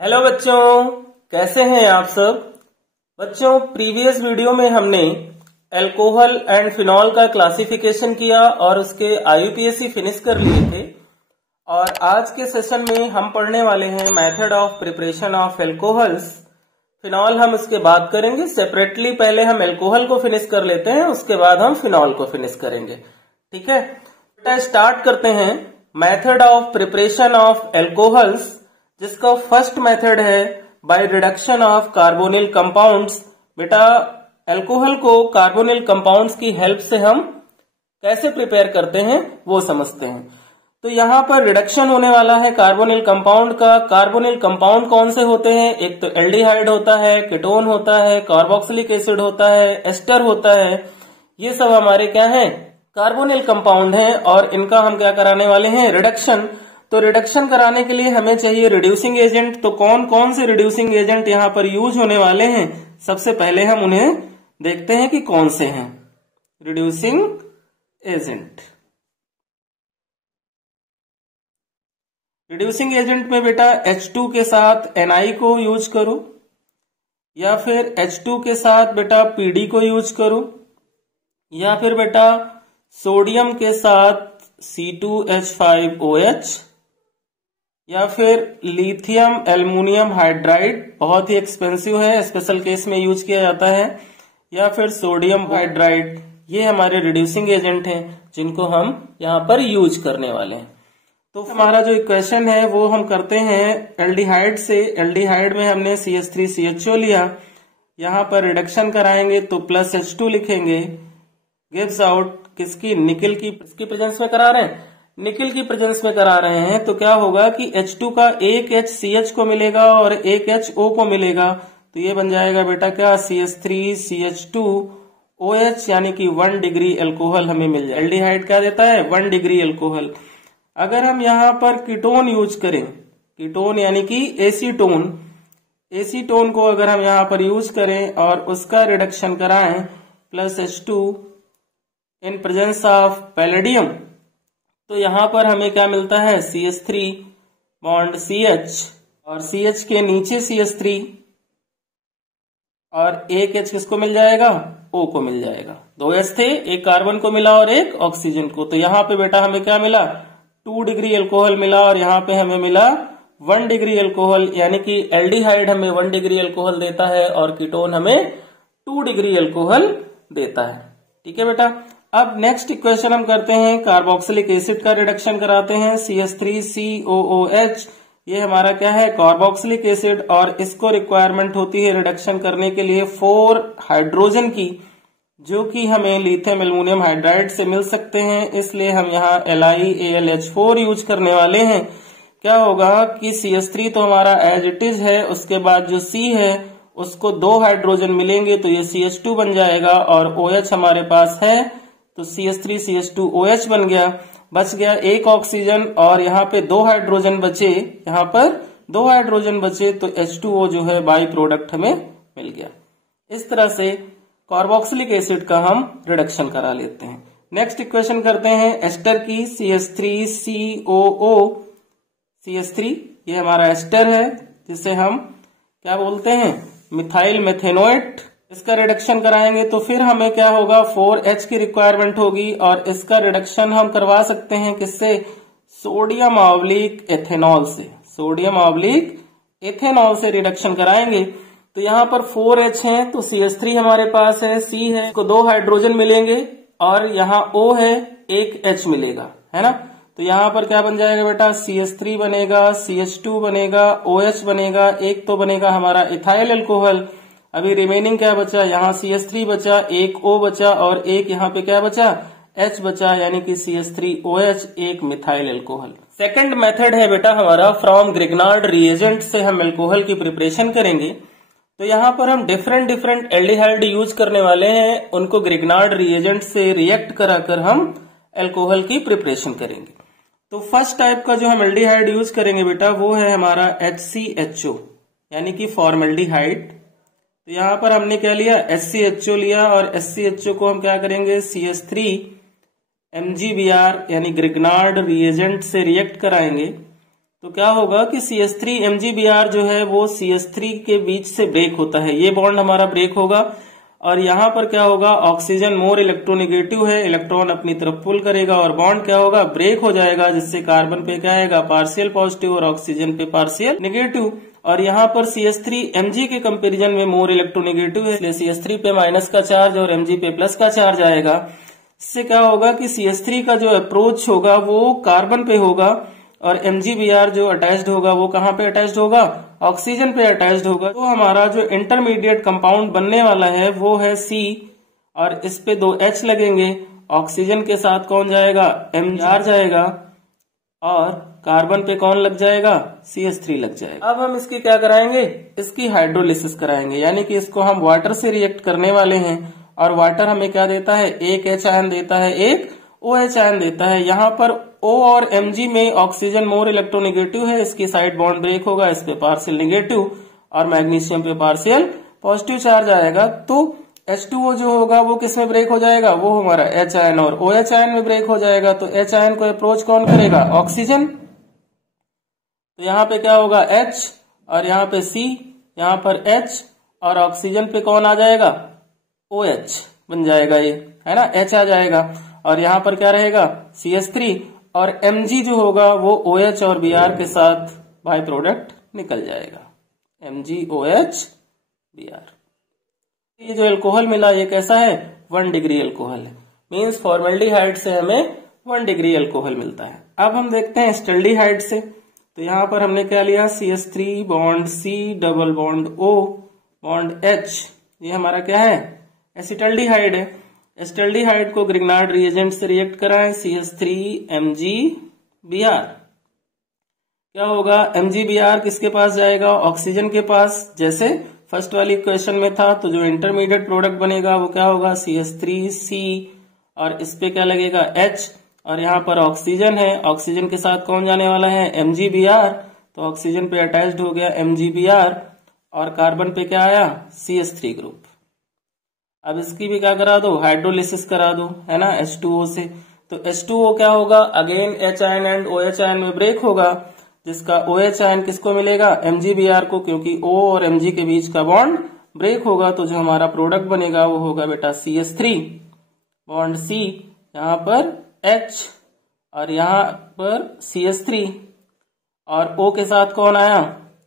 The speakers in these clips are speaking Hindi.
हेलो बच्चों, कैसे हैं आप सब। बच्चों, प्रीवियस वीडियो में हमने अल्कोहल एंड फिनॉल का क्लासिफिकेशन किया और उसके IUPAC फिनिश कर लिए थे। और आज के सेशन में हम पढ़ने वाले हैं method of preparation of alcohols. Phenol हम उसके बाद करेंगे सेपरेटली। पहले हम अल्कोहल को फिनिश कर लेते हैं, उसके बाद हम फिनॉल को फिनिश करेंगे। ठीक है, बेटा स्टार्ट करते हैं। Method of preparation of alcohols, जिसका फर्स्ट मेथड है by reduction of carbonyl compounds. बेटा, अल्कोहल को कार्बोनिल कंपाउंड्स की हेल्प से हम कैसे प्रिपेयर करते हैं वो समझते हैं। तो यहाँ पर रिडक्शन होने वाला है कार्बोनिल कंपाउंड का। कार्बोनिल कंपाउंड कौन से होते हैं? एक तो एल्डिहाइड होता है, कीटोन होता है, कार्बोक्सिलिक एसिड होता है, एस्टर होता है। ये सब हमारे क्या है? कार्बोनिल कंपाउंड हैं और इनका हम क्या कराने वाले हैं? रिडक्शन। तो रिडक्शन कराने के लिए हमें चाहिए रिड्यूसिंग एजेंट। तो कौन कौन से रिड्यूसिंग एजेंट यहाँ पर यूज होने वाले हैं, सबसे पहले हम उन्हें देखते हैं कि कौन से हैं रिड्यूसिंग एजेंट। रिड्यूसिंग एजेंट में बेटा H2 के साथ Na को यूज करो, या फिर H2 के साथ बेटा Pd को यूज करो, या फिर बेटा सोडियम के साथ C2H5OH, या फिर लिथियम एल्युमिनियम हाइड्राइड, बहुत ही एक्सपेंसिव है, स्पेशल केस में यूज किया जाता है, या फिर सोडियम हाइड्राइड। ये हमारे रिड्यूसिंग एजेंट हैं जिनको हम यहाँ पर यूज करने वाले हैं। तो हमारा जो इक्वेशन है वो हम करते हैं एल्डिहाइड से। एल्डिहाइड में हमने CH3CHO लिया, यहाँ पर रिडक्शन कराएंगे तो प्लस H2 लिखेंगे। गिव्स आउट किसकी? निकल की। किसकी प्रेजेंस में करा रहे हैं? निकल की प्रेजेंस में करा रहे हैं। तो क्या होगा कि H2 का एक H CH को मिलेगा और एक H O को मिलेगा। तो ये बन जाएगा बेटा क्या? CH3CH2OH, यानी कि 1 डिग्री अल्कोहल हमें मिल जाए। एल्डिहाइड क्या देता है? 1 डिग्री अल्कोहल। अगर हम यहाँ पर कीटोन यूज करें, कीटोन यानी कि एसीटोन, एसीटोन को अगर हम यहाँ पर यूज करें और उसका रिडक्शन कराएं plus H2 in presence of palladium, तो यहाँ पर हमें क्या मिलता है? CH3 बॉन्ड CH, और CH के नीचे CH3, और एक H किसको मिल जाएगा? O को मिल जाएगा। 2 H थे, एक कार्बन को मिला और एक ऑक्सीजन को। तो यहाँ पे बेटा हमें क्या मिला? 2 डिग्री अल्कोहल मिला, और यहाँ पे हमें मिला 1 डिग्री अल्कोहल, यानी कि एल्डिहाइड हमें 1 डिग्री अल्कोहल देता है और कीटोन हमें 2 डिग्री अल्कोहल देता है। ठीक है बेटा। अब नेक्स्ट इक्वेशन हम करते हैं, कार्बोक्सिलिक एसिड का रिडक्शन कराते हैं। CH3COOH, ये हमारा क्या है? कार्बोक्सिलिक एसिड, और इसको रिक्वायरमेंट होती है रिडक्शन करने के लिए 4 हाइड्रोजन की, जो कि हमें लिथियम एल्युमिनियम हाइड्राइड से मिल सकते हैं। इसलिए हम यहाँ LiAlH4 यूज करने वाले हैं। क्या होगा कि CH3 तो हमारा एज इट इज है, उसके बाद जो C है उसको 2 हाइड्रोजन मिलेंगे तो ये CH2 बन जाएगा, और OH हमारे पास है तो CH3CH2OH बन गया। बच गया एक ऑक्सीजन, और यहाँ पे 2 हाइड्रोजन बचे, यहाँ पर 2 हाइड्रोजन बचे, तो H2O जो है बाई प्रोडक्ट हमें मिल गया। इस तरह से कार्बोक्सिलिक एसिड का हम रिडक्शन करा लेते हैं। नेक्स्ट इक्वेशन करते हैं एस्टर की, CH3COO, CH3 ये हमारा एस्टर है, जिसे हम क्या बोलते हैं? मिथाइल मेथेनोएट। इसका रिडक्शन कराएंगे तो फिर हमें क्या होगा? 4H की रिक्वायरमेंट होगी, और इसका रिडक्शन हम करवा सकते हैं किससे? सोडियम ऑब्लिक एथेनॉल से। सोडियम ऑब्लिक एथेनॉल से रिडक्शन कराएंगे। तो यहाँ पर 4H है तो CH3 हमारे पास है, C है, इसको 2 हाइड्रोजन मिलेंगे, और यहाँ O है, एक H मिलेगा, है ना। तो यहाँ पर क्या बन जाएगा बेटा? CH3 बनेगा, CH2 बनेगा, OH बनेगा, एक तो बनेगा हमारा इथाइल अल्कोहल। अभी रिमेनिंग क्या बचा? यहाँ CH3 बचा, एक O बचा, और एक यहाँ पे क्या बचा? H बचा, यानी कि CH3OH, एक मिथाइल अल्कोहल। सेकंड मेथड है बेटा हमारा फ्रॉम ग्रिग्नार्ड रिएजेंट से हम अल्कोहल की प्रिपरेशन करेंगे। तो यहाँ पर हम डिफरेंट एल्डिहाइड यूज करने वाले हैं, उनको ग्रिग्नार्ड रिएजेंट से रिएक्ट कराकर हम अल्कोहल की प्रिपरेशन करेंगे। तो फर्स्ट टाइप का जो हम एल्डिहाइड यूज करेंगे बेटा वो है हमारा HCHO, यानी कि फॉर्मल्डिहाइड। तो यहाँ पर हमने क्या लिया? HCHO लिया, और HCHO को हम क्या करेंगे? CH3 MgBr यानी ग्रिग्नार्ड रिएजेंट से रिएक्ट कराएंगे। तो क्या होगा कि CH3 MgBr जो है वो CH3 के बीच से ब्रेक होता है, ये बॉन्ड हमारा ब्रेक होगा। और यहाँ पर क्या होगा, ऑक्सीजन मोर इलेक्ट्रोनेगेटिव है, इलेक्ट्रॉन अपनी तरफ पुल करेगा और बॉन्ड क्या होगा, ब्रेक हो जाएगा, जिससे कार्बन पे क्या आएगा, पार्शियल पॉजिटिव और ऑक्सीजन पे पार्शियल नेगेटिव। और यहाँ पर CH3 Mg के कंपेरिजन में मोर इलेक्ट्रोनेगेटिव है, इसलिए CH3 पे माइनस का चार्ज और Mg पे प्लस का चार्ज आएगा। इससे क्या होगा कि CH3 का जो अप्रोच होगा वो कार्बन पे होगा और MgBr जो अटैच्ड होगा वो कहाँ पे अटैच्ड होगा, ऑक्सीजन पे अटैच्ड होगा। तो हमारा जो इंटरमीडिएट कंपाउंड बनने वाला है वो है C, और इस पे 2 H लगेंगे। ऑक्सीजन के साथ कौन जाएगा, Mgr जाएगा, और कार्बन पे कौन लग जाएगा, CH3 लग जाएगा। अब हम इसकी क्या कराएंगे, इसकी हाइड्रोलिसिस कराएंगे, यानी कि इसको हम वाटर से रिएक्ट करने वाले हैं। और वाटर हमें क्या देता है, एक H आयन देता है, एक OH आयन देता है। यहाँ पर O और Mg में ऑक्सीजन मोर इलेक्ट्रोनेगेटिव है, इसकी साइड बॉन्ड ब्रेक होगा, इस पे पार्शियल नेगेटिव, और मैग्नीशियम पे पार्शियल पॉजिटिव चार्ज आएगा। तो H2O जो होगा वो किस में ब्रेक हो जाएगा, वो हमारा H आयन और OH आयन में ब्रेक हो जाएगा। तो H आयन को अप्रोच कौन करेगा, ऑक्सीजन। तो यहाँ पे क्या होगा, H, और यहाँ पे C, यहाँ पर H, और ऑक्सीजन पे कौन आ जाएगा, OH बन जाएगा, ये है ना, H आ जाएगा। और यहाँ पर क्या रहेगा, CH3, और Mg जो होगा वो OH और Br के साथ बाय प्रोडक्ट निकल जाएगा, MgOH Br। ये जो एल्कोहल मिला ये कैसा है, 1 डिग्री एल्कोहल है, मीन्स फॉर्मल्डिहाइड से हमें 1 डिग्री एल्कोहल मिलता है। अब हम देखते हैं स्टल्डिहाइड से। तो यहाँ पर हमने क्या लिया, CH3 bond C double bond O bond H, ये हमारा क्या है, एसिटल्डिहाइड है। एसिटल्डिहाइड को ग्रिग्नार्ड रिएजेंट से रिएक्ट कराएं, CH3 MgBr, क्या होगा, MgBr किसके पास जाएगा, ऑक्सीजन के पास, जैसे फर्स्ट वाली क्वेश्चन में था। तो जो इंटरमीडिएट प्रोडक्ट बनेगा वो क्या होगा, CH3C, और इस पे क्या लगेगा, H, और यहाँ पर ऑक्सीजन है, ऑक्सीजन के साथ कौन जाने वाला है, MgBr। तो ऑक्सीजन पे अटैच्ड हो गया MgBr, और कार्बन पे क्या आया, CH3 ग्रुप। अब इसकी भी क्या करा दो, हाइड्रोलिसिस करा दो, है ना, H2O से। तो H2O क्या होगा, again H ion and OH ion में ब्रेक होगा, जिसका OH आयन किसको मिलेगा, MgBr को, क्योंकि O और Mg के बीच का बॉन्ड ब्रेक होगा। तो जो हमारा प्रोडक्ट बनेगा वो होगा बेटा CH3 बॉन्ड C, यहाँ पर H, और यहाँ पर CH3, और O के साथ कौन आया,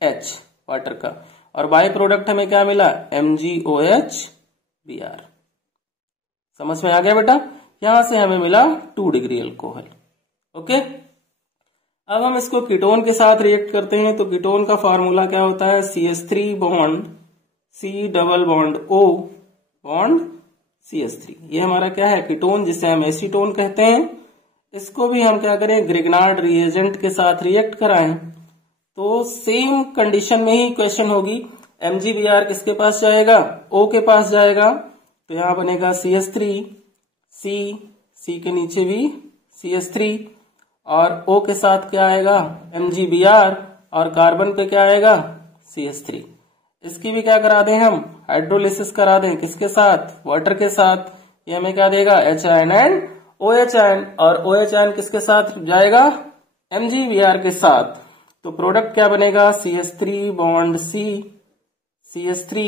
H वाटर का, और बाय प्रोडक्ट हमें क्या मिला, MgOH Br। समझ में आ गया बेटा, यहां से हमें मिला 2 डिग्री एल्कोहल। ओके, अब हम इसको कीटोन के साथ रिएक्ट करते हैं। तो कीटोन का फॉर्मूला क्या होता है, CH3 bond C double bond O bond CH3, ये हमारा क्या है, कीटोन, जिसे हम एसीटोन कहते हैं। इसको भी हम क्या करें, ग्रिग्नार्ड रिएजेंट के साथ रिएक्ट कराएं। तो सेम कंडीशन में ही क्वेश्चन होगी, MgBr किसके पास जाएगा, O के पास जाएगा। तो यहां बनेगा CH3 C के नीचे भी CH3, और O के साथ क्या आएगा, MgBr, और कार्बन पे क्या आएगा, CH3। इसकी भी क्या करा दें हम, हाइड्रोलिसिस करा दें, किसके साथ, वाटर के साथ। ये हमें क्या देगा, H ion and OH ion, और OH आयन किसके साथ जाएगा, MgBr के साथ। तो प्रोडक्ट क्या बनेगा, CH3 bond C, CH3,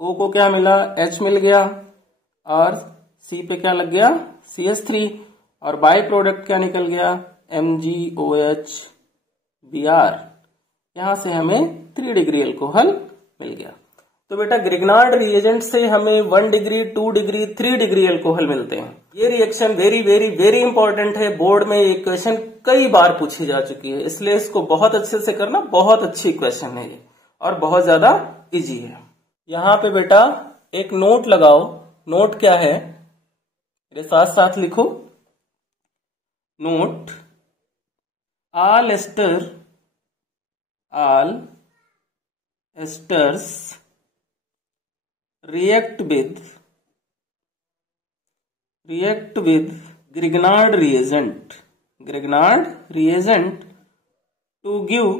O को क्या मिला, H मिल गया, और C पे क्या लग गया, CH3, और बाय प्रोडक्ट क्या निकल गया, MgOH Br। यहां से हमें 3 डिग्री एल्कोहल मिल गया। तो बेटा ग्रिग्नार्ड रिएजेंट से हमें 1 डिग्री, 2 डिग्री, 3 डिग्री एल्कोहल मिलते हैं। ये reaction very very very important है, बोर्ड में ये क्वेश्चन कई बार पूछी जा चुकी है, इसलिए इसको बहुत अच्छे से करना, बहुत अच्छी क्वेश्चन है ये, और बहुत ज्यादा इजी है। यहाँ पे बेटा एक नोट लगाओ, नोट क्या है, मेरे साथ साथ लिखो, note, all esters react with Grignard reagent to give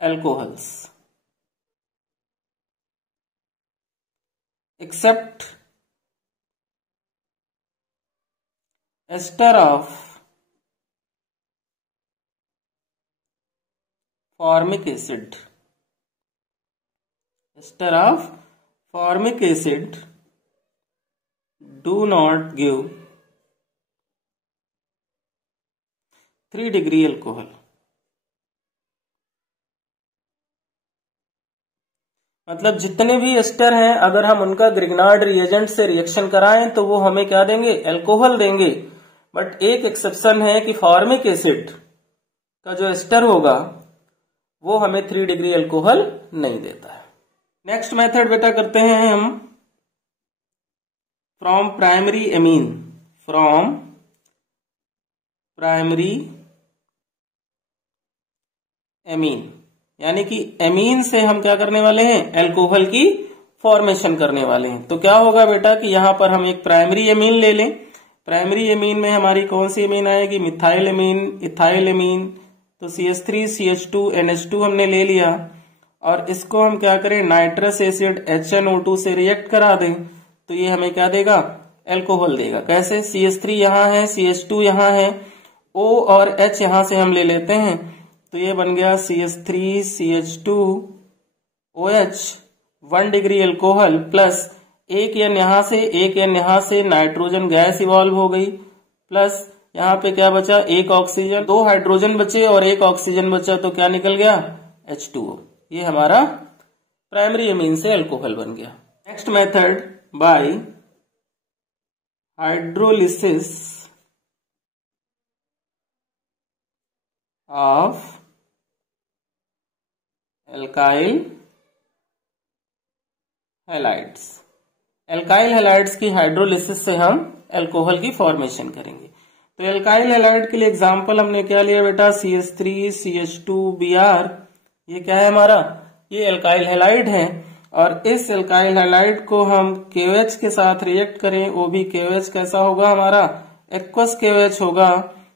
alcohols except ester of formic acid. Ester of formic acid do not give 3 degree alcohol. मतलब जितने भी एस्टर हैं अगर हम उनका ग्रिग्नार्ड रिएजेंट से रिएक्शन कराएं तो वो हमें क्या देंगे, अल्कोहल देंगे। बट एक एक्सेप्शन है कि फॉर्मिक एसिड का जो एस्टर होगा वो हमें 3 डिग्री अल्कोहल नहीं देता है। नेक्स्ट मेथड बेटा करते हैं हम from primary amine. From primary amine यानी कि एमीन से हम क्या करने वाले हैं, अल्कोहल की फॉर्मेशन करने वाले हैं। तो क्या होगा बेटा कि यहां पर हम एक प्राइमरी एमीन ले लें। प्राइमरी एमीन में हमारी कौन सी एमीन आएगी, मिथाइल एमीन, इथाइल एमीन। तो CH3 CH2 NH2 हमने ले लिया और इसको हम क्या करें, नाइट्रस एसिड HNO2 से रिएक्ट करा दें तो ये हमें क्या देगा, अल्कोहल देगा। कैसे, CH3 यहां है, CH2 यहां है, O और H यहां से हम ले लेते हैं तो ये बन गया CH3 CH2 OH 1 degree alcohol plus एक N यहां से एक N यहां से, नाइट्रोजन गैस इवॉल्व हो गई, प्लस यहां पे क्या बचा, एक ऑक्सीजन, 2 हाइड्रोजन बचे और एक ऑक्सीजन बचा तो क्या निकल गया, H2O। ये हमारा प्राइमरी एमीन से अल्कोहल बन गया। Next method by hydrolysis of alkyl halides. Alkyl halides की हाइड्रोलिसिस से हम अल्कोहल की फॉर्मेशन करेंगे। तो एल्काइल हैलाइड के लिए एग्जांपल हमने क्या लिया बेटा, CH3 CH2 Br। ये क्या है हमारा, ये एल्काइल हैलाइड है और इस एल्काइल हैलाइड को हम KOH के साथ रिएक्ट करें, वो भी KOH कैसा होगा हमारा, एक्वस KOH होगा।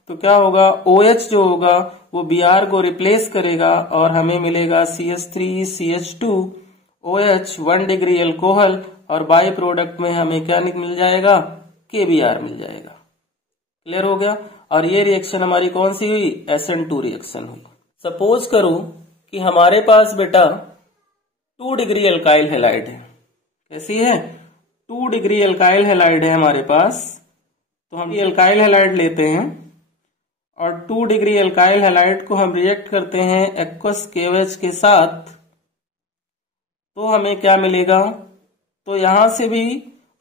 तो क्या होगा, OH जो होगा वो Br को रिप्लेस करेगा और हमें मिलेगा CH3 CH2 OH 1 degree alcohol और बाई प्रोडक्ट में हमें क्या मिल जाएगा, KBr मिल जाएगा। क्लियर हो गया। और ये रिएक्शन हमारी कौन सी हुई, SN2 रिएक्शन हुई। सपोज करो कि हमारे पास बेटा 2 डिग्री अल्काइल हैलाइड है। कैसी है, 2 डिग्री अल्काइल हैलाइड है हमारे पास। तो हम ये अल्काइल हैलाइड लेते हैं और 2 डिग्री अल्काइल हैलाइड को हम रिएक्ट करते हैं एक्वस KOH के साथ तो हमें क्या मिलेगा, तो यहां से भी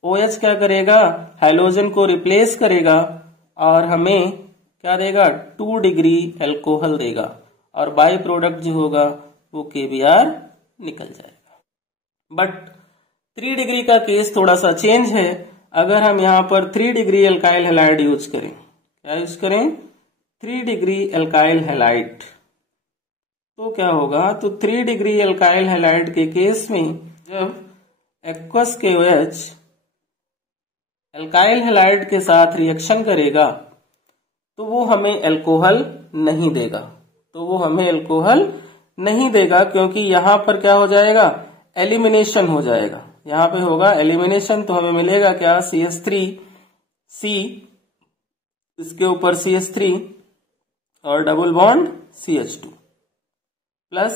OH क्या करेगा, हाइड्रोजन को रिप्लेस करेगा और हमें क्या देगा, 2 डिग्री अल्कोहल देगा और बाई प्रोडक्ट जो होगा वो KBr निकल जाएगा। बट 3 डिग्री का केस थोड़ा सा चेंज है। अगर हम यहां पर 3 डिग्री अल्काइल हैलाइड यूज करें, क्या यूज करें, 3 डिग्री अल्काइल हैलाइड, तो क्या होगा, तो 3 डिग्री अल्काइल हैलाइड के केस में जब एक्वस KOH अल्काइल हैलाइड के साथ रिएक्शन करेगा तो वो हमें अल्कोहल नहीं देगा। तो वो हमें अल्कोहल नहीं देगा क्योंकि यहां पर क्या हो जाएगा, एलिमिनेशन हो जाएगा। यहां पे होगा एलिमिनेशन तो हमें मिलेगा क्या, CH3C, इसके ऊपर CH3 और डबल बॉन्ड CH2 प्लस,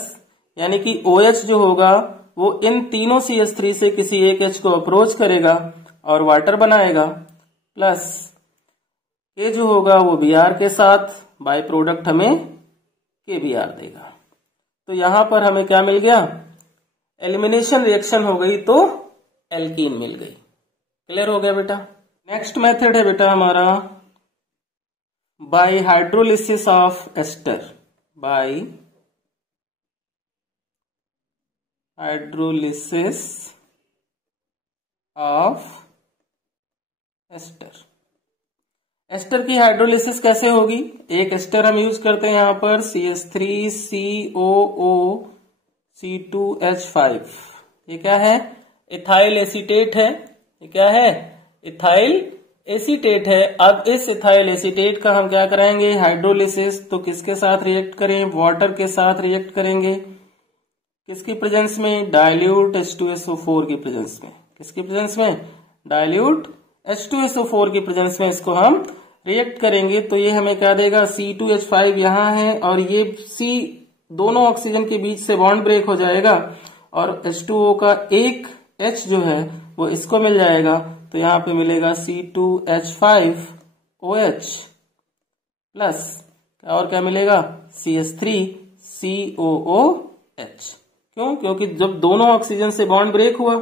यानी कि OH जो होगा वो इन तीनों CH3 से किसी एक H को अप्रोच करेगा और वाटर बनाएगा, प्लस K जो होगा वो Br के साथ बाय प्रोडक्ट हमें KBr देगा। तो यहां पर हमें क्या मिल गया, एलिमिनेशन रिएक्शन हो गई तो एल्कीन मिल गई। क्लियर हो गया बेटा। नेक्स्ट मेथड है बेटा हमारा by hydrolysis of ester. By hydrolysis of ester. Ester की हाइड्रोलिसिस कैसे होगी, एक एस्टर हम यूज करते हैं यहां पर CH3COO C2H5। ये क्या है, इथाइल एसीटेट है। ये क्या है, इथाइल एसीटेट है। अब इस इथाइल एसीटेट का हम क्या कराएंगे, हाइड्रोलिसिस। तो किसके साथ रिएक्ट करें, वाटर के साथ रिएक्ट करेंगे। किसकी प्रेजेंस में, डाइल्यूट H2SO4 की प्रेजेंस में। किसकी प्रेजेंस में, डाइल्यूट H2SO4 की प्रेजेंस में इसको हम रिएक्ट करेंगे। तो ये हमें क्या देगा, C2H5 यहां है और ये C दोनों ऑक्सीजन के बीच से बॉन्ड ब्रेक हो जाएगा और H2O का एक H जो है वो इसको मिल जाएगा, तो यहाँ पे मिलेगा C2H5OH प्लस और क्या मिलेगा CH3COOH। क्यों? क्योंकि जब दोनों ऑक्सीजन से बॉन्ड ब्रेक हुआ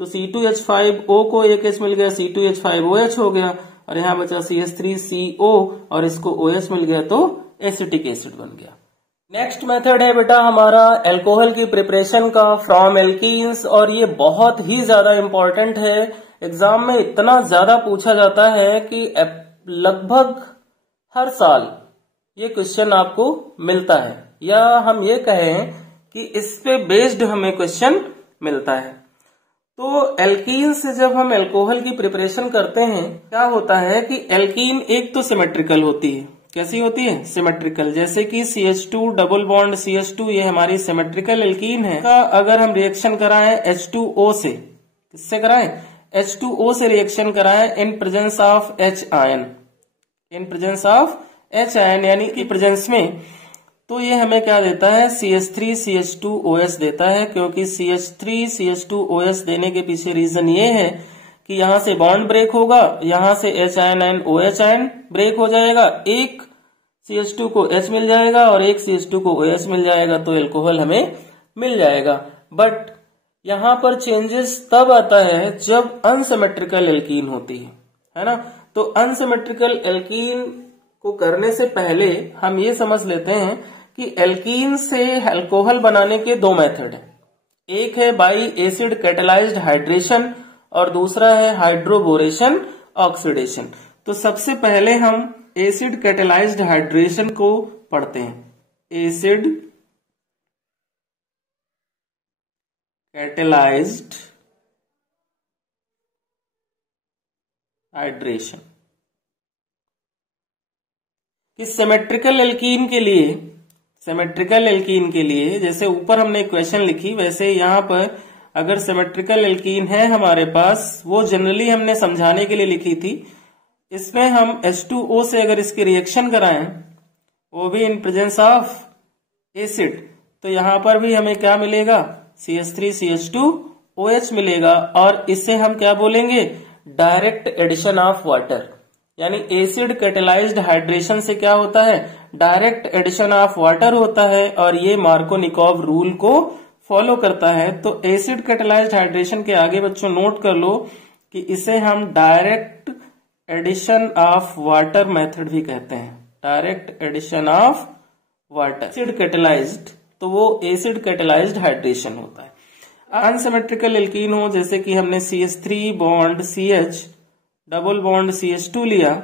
तो C2H5O को एक H मिल गया, C2H5OH हो गया और यहाँ बचा CH3CO और इसको OH मिल गया तो एसिटिक एसिड बन गया। नेक्स्ट मेथड है बेटा हमारा अल्कोहल की प्रिपरेशन का फ्रॉम एल्कीन्स, और ये बहुत ही ज्यादा इंपॉर्टेंट है। एग्जाम में इतना ज्यादा पूछा जाता है कि लगभग हर साल ये क्वेश्चन आपको मिलता है, या हम ये कहें कि इस पे बेस्ड हमें क्वेश्चन मिलता है। तो एल्कीन से जब हम अल्कोहल की प्रिपरेशन करते हैं क्या होता है कि एल्कीन एक तो सिमेट्रिकल होती है। कैसी होती है? सिमेट्रिकल। जैसे कि CH2 डबल बॉन्ड CH2 ये हमारी सिमेट्रिकल एल्कीन है। का अगर हम रिएक्शन कराएं H2O से, किससे कराएं? H2O से रिएक्शन कराएं in presence of H ion, in presence of H ion यानी कि प्रेजेंस में, तो ये हमें क्या देता है? CH3CH2OH देता है। क्योंकि CH3CH2OH देने के पीछे रीजन ये है कि यहां से बॉन्ड ब्रेक होगा, यहां से H ion and OH ion break हो जाएगा, एक CH2 को H मिल जाएगा और एक CH2 को OH मिल जाएगा, तो अल्कोहल हमें मिल जाएगा। बट यहां पर चेंजेस तब आता है जब अनसिमेट्रिकल एल्कीन होती है ना। तो अनसिमेट्रिकल एल्कीन को करने से पहले हम ये समझ लेते हैं कि एल्कीन से अल्कोहल बनाने के दो मेथड हैं। एक है बाई एसिड कैटेलाइज्ड हाइड्रेशन और दूसरा है हाइड्रोबोरेशन ऑक्सीडेशन। तो सबसे पहले हम एसिड कैटेलाइज्ड हाइड्रेशन को पढ़ते हैं। एसिड कैटेलाइज्ड हाइड्रेशन कि सिमेट्रिकल एल्कीन के लिए जैसे ऊपर हमने इक्वेशन लिखी, वैसे यहां पर अगर सिमेट्रिकल एल्कीन है हमारे पास, वो जनरली हमने समझाने के लिए लिखी थी। इसमें हम H2O से अगर इसकी रिएक्शन कराएं, वो भी इन प्रेजेंस ऑफ एसिड, तो यहां पर भी हमें क्या मिलेगा? CH3CH2OH मिलेगा। और इससे हम क्या बोलेंगे? Direct addition of water. यानी एसिड कैटेलाइज्ड हाइड्रेशन से क्या होता है? डायरेक्ट एडिशन ऑफ वाटर होता है, और ये मार्कोनिकोव रूल को फॉलो करता है। तो एसिड कैटेलाइज्ड हाइड्रेशन के आगे बच्चों नोट कर लो कि इसे हम direct addition of water method भी कहते हैं। Direct addition of water acid catalysed, तो वो एसिड कैटेलाइज्ड हाइड्रेशन होता है। अनसिमेट्रिकल एल्कीन हो, जैसे कि हमने CH3 bond CH double bond CH2 लिया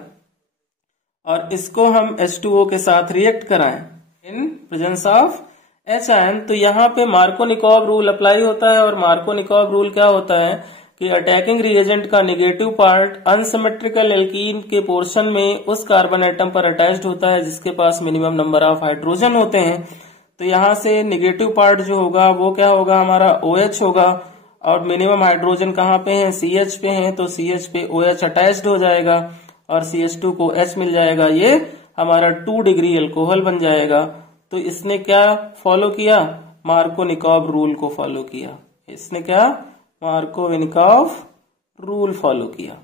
और इसको हम H2O के साथ रिएक्ट कराएं in presence of H ion, तो यहाँ पे मार्कोनिकोव रूल अप्लाई होता है। और मार्कोनिकोव रूल क्या होता है कि अटैकिंग रिएजेंट का नेगेटिव पार्ट अनसिमेट्रिकल एल्कीन के पोर्शन में उस कार्बन एटम पर अटैच्ड होता है जिसके पास मिनिमम नंबर ऑफ हाइड्रोजन होते हैं। तो यहाँ से नेगेटिव पार्ट जो होगा वो क्या होगा? हमारा OH होगा। और मिनिमम हाइड्रोजन कहाँ पे है? CH पे है, तो CH पे OH अटैच्ड हो जाएगा और CH2 को H मिल जाएगा। ये हमारा 2 डिग्री अल्कोहल बन जाएगा। तो इसने क्या फॉलो किया? मार्कोनिकोव रूल को फॉलो किया। इसने क्या? मार्कोनिकोव रूल फॉलो किया।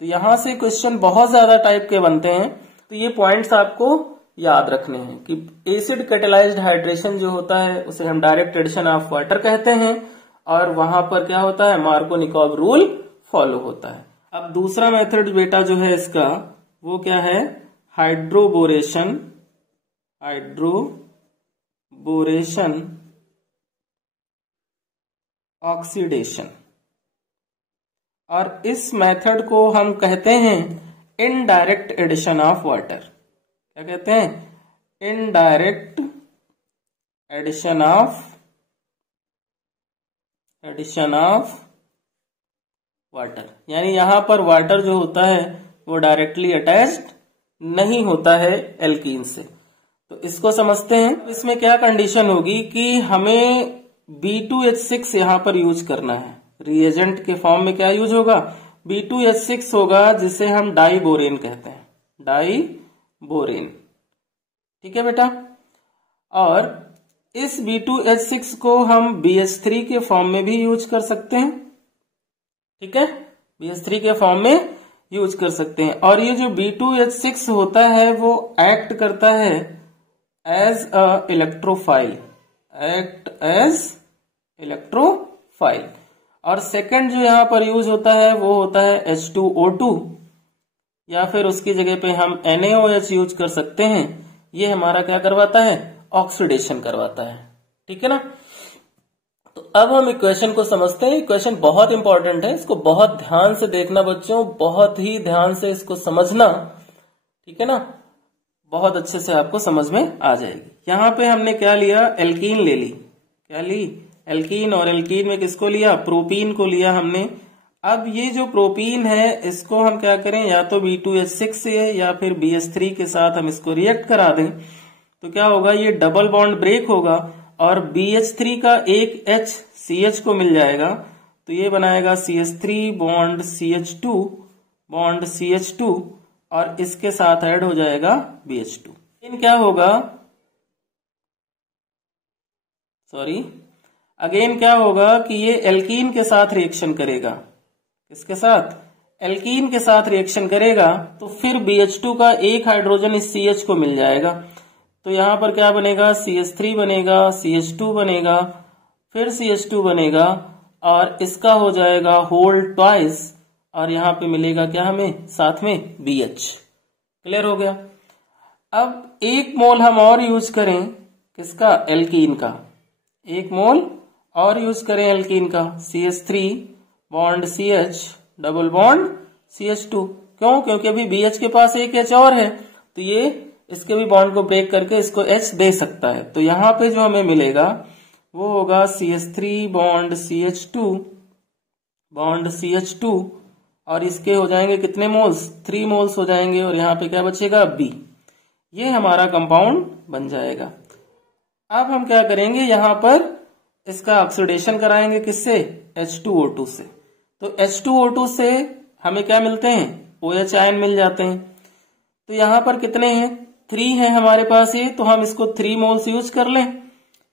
तो यहां से क्वेश्चन बहुत ज्यादा टाइप के बनते हैं, तो ये पॉइंट्स आपको याद रखने हैं कि एसिड कैटेलाइज्ड हाइड्रेशन जो होता है उसे हम डायरेक्ट एडिशन ऑफ वाटर कहते हैं, और वहां पर क्या होता है? मार्कोनिकोव रूल फॉलो होता है। अब दूसरा मेथड बेटा जो है इसका, वो क्या है? Hydroboration oxidation. और इस मेथड को हम कहते हैं इनडायरेक्ट एडिशन ऑफ वाटर। क्या कहते हैं? Indirect addition of water. यानी यहां पर वाटर जो होता है वो डायरेक्टली अटैच्ड नहीं होता है एल्कीन से। तो इसको समझते हैं। इसमें क्या कंडीशन होगी कि हमें B2H6 यहां पर यूज करना है। रिएजेंट के फॉर्म में क्या यूज होगा? B2H6 होगा, जिसे हम डाइबोरेन कहते हैं। डाइबोरेन, ठीक है बेटा। और इस B2H6 को हम BH3 के फॉर्म में भी यूज कर सकते हैं, ठीक है, BH3 के फॉर्म में यूज कर सकते हैं। और ये जो B2H6 होता है वो एक्ट करता है as a electrophile, act as electrophile. और सेकंड जो यहाँ पर यूज होता है वो होता है H2O2, या फिर उसकी जगह पे हम NaOH यूज कर सकते हैं। ये हमारा क्या करवाता है, ऑक्सीडेशन करवाता है, ठीक है ना। तो अब हम इक्वेशन को समझते हैं। इक्वेशन बहुत इंपॉर्टेंट है, इसको बहुत ध्यान से देखना बच्चों, बहुत ही ध्यान से इसको समझना, ठीक है ना, बहुत अच्छे से आपको समझ में आ जाएगी। यहाँ पे हमने क्या लिया, एल्कीन ले ली, क्या ली, एल्कीन। और एल्कीन में किसको लिया, प्रोपीन को लिया हमने। अब ये जो प्रोपीन है इसको हम क्या करें, या तो B2H6 से या फिर BH3 के साथ हम इसको रिएक्ट करा दें, तो क्या होगा, ये डबल बॉन्ड ब्रेक होगा और BH3 का एक H CH को मिल जाएगा, तो ये बनाएगा CH3 bond CH2 bond CH2 और इसके साथ ऐड हो जाएगा BH2। इन क्या होगा, सॉरी, अगेन क्या होगा कि ये एल्कीन के साथ रिएक्शन करेगा, किसके साथ, एल्कीन के साथ रिएक्शन करेगा, तो फिर BH2 का एक हाइड्रोजन इस CH को मिल जाएगा। तो यहां पर क्या बनेगा, CH3 बनेगा, CH2 बनेगा, फिर CH2 बनेगा और इसका हो जाएगा होल ट्वाइस, और यहां पे मिलेगा क्या हमें, साथ में BH। क्लियर हो गया। अब एक मोल हम और यूज करें, किसका, एल्कीन का, एक मोल और यूज करें एल्कीन का, CH3 bond CH double bond CH2। क्यों, क्योंकि अभी BH के पास एक H और है, तो ये इसके भी बॉन्ड को ब्रेक करके इसको H दे सकता है। तो यहां पे जो हमें मिलेगा वो होगा CH3 bond CH2 bond CH2 और इसके हो जाएंगे कितने मोल्स, 3 मोल्स हो जाएंगे, और यहाँ पे क्या बचेगा, B। ये हमारा कंपाउंड बन जाएगा। अब हम क्या करेंगे, यहां पर इसका ऑक्सीडेशन कराएंगे, किससे, H2O2 से। तो H2O2 से हमें क्या मिलते हैं, OH आयन मिल जाते हैं। तो यहां पर कितने हैं, 3 है हमारे पास ये, तो हम इसको 3 मोल्स यूज कर लें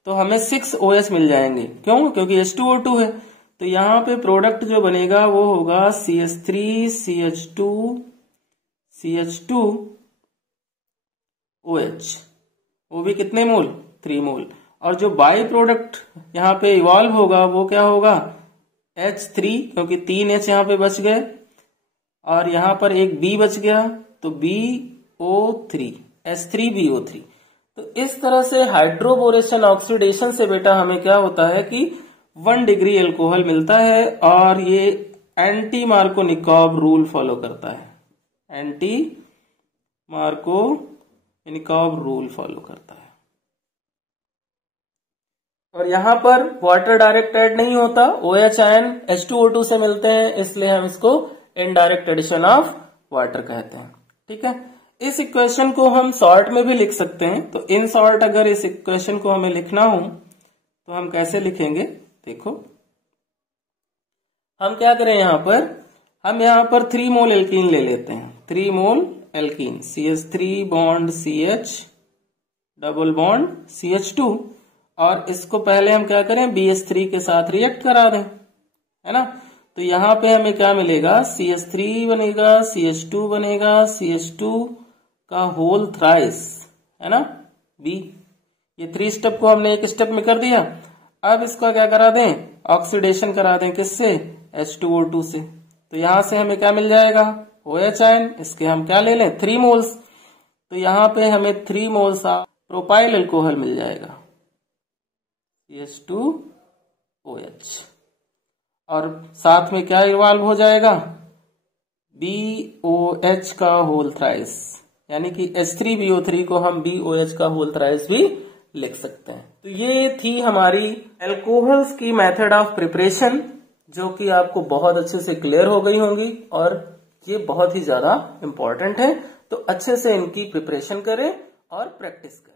तो हमें 6 OH मिल जाएंगे। क्यों, क्योंकि H2O2 है। तो यहां पे प्रोडक्ट जो बनेगा वो होगा CH3 CH2 CH2 OH, वो भी कितने मोल, 3 मोल। और जो बाई प्रोडक्ट यहाँ पे इवॉल्व होगा वो क्या होगा, H3, क्योंकि 3 H यहाँ पे बच गए और यहाँ पर एक B बच गया, तो BO3, H3BO3। तो इस तरह से हाइड्रोबोरेशन ऑक्सीडेशन से बेटा हमें क्या होता है कि 1 डिग्री एल्कोहल मिलता है, और ये एंटी मार्कोनिकॉब रूल फॉलो करता है, एंटी मार्कोनिकॉब रूल फॉलो करता है। और यहां पर वाटर डायरेक्ट ऐड नहीं होता, OH आयन H2O2 से मिलते हैं, इसलिए हम इसको इनडायरेक्ट एडिशन ऑफ वाटर कहते हैं, ठीक है। इस इक्वेशन को हम शॉर्ट में भी लिख सकते हैं। तो इन शॉर्ट अगर इस इक्वेशन को हमें लिखना हो तो हम कैसे लिखेंगे, देखो हम क्या करें, हम यहां पर 3 मोल एल्कीन ले लेते हैं, 3 mole alkene, CH3 bond CH double bond CH2, और इसको पहले हम क्या करें, BH3 के साथ रिएक्ट करा दें, है ना। तो यहां पे हमें क्या मिलेगा, CH3 बनेगा, CH2 बनेगा, CH2 का होल थ्राइस, है ना, B। ये 3 स्टेप को हमने एक स्टेप में कर दिया। अब इसका क्या करा दें, ऑक्सीडेशन करा दें, किससे, H2O2 से। तो यहां से हमें क्या मिल जाएगा, OH आयन, इसके हम क्या ले लें, 3 मोल्स। तो यहां पे हमें 3 मोल्स प्रोपाइल अल्कोहल मिल जाएगा, CH2OH, और साथ में क्या इवॉल्व हो जाएगा, BOH का होल थ्राइस, यानी कि H3BO3 को हम BOH का होल थ्राइस भी लिख सकते हैं। तो ये थी हमारी एल्कोहल्स की मेथड ऑफ प्रिपरेशन, जो कि आपको बहुत अच्छे से क्लियर हो गई होंगी, और ये बहुत ही ज्यादा इंपॉर्टेंट है। तो अच्छे से इनकी प्रिपरेशन करें और प्रैक्टिस करें।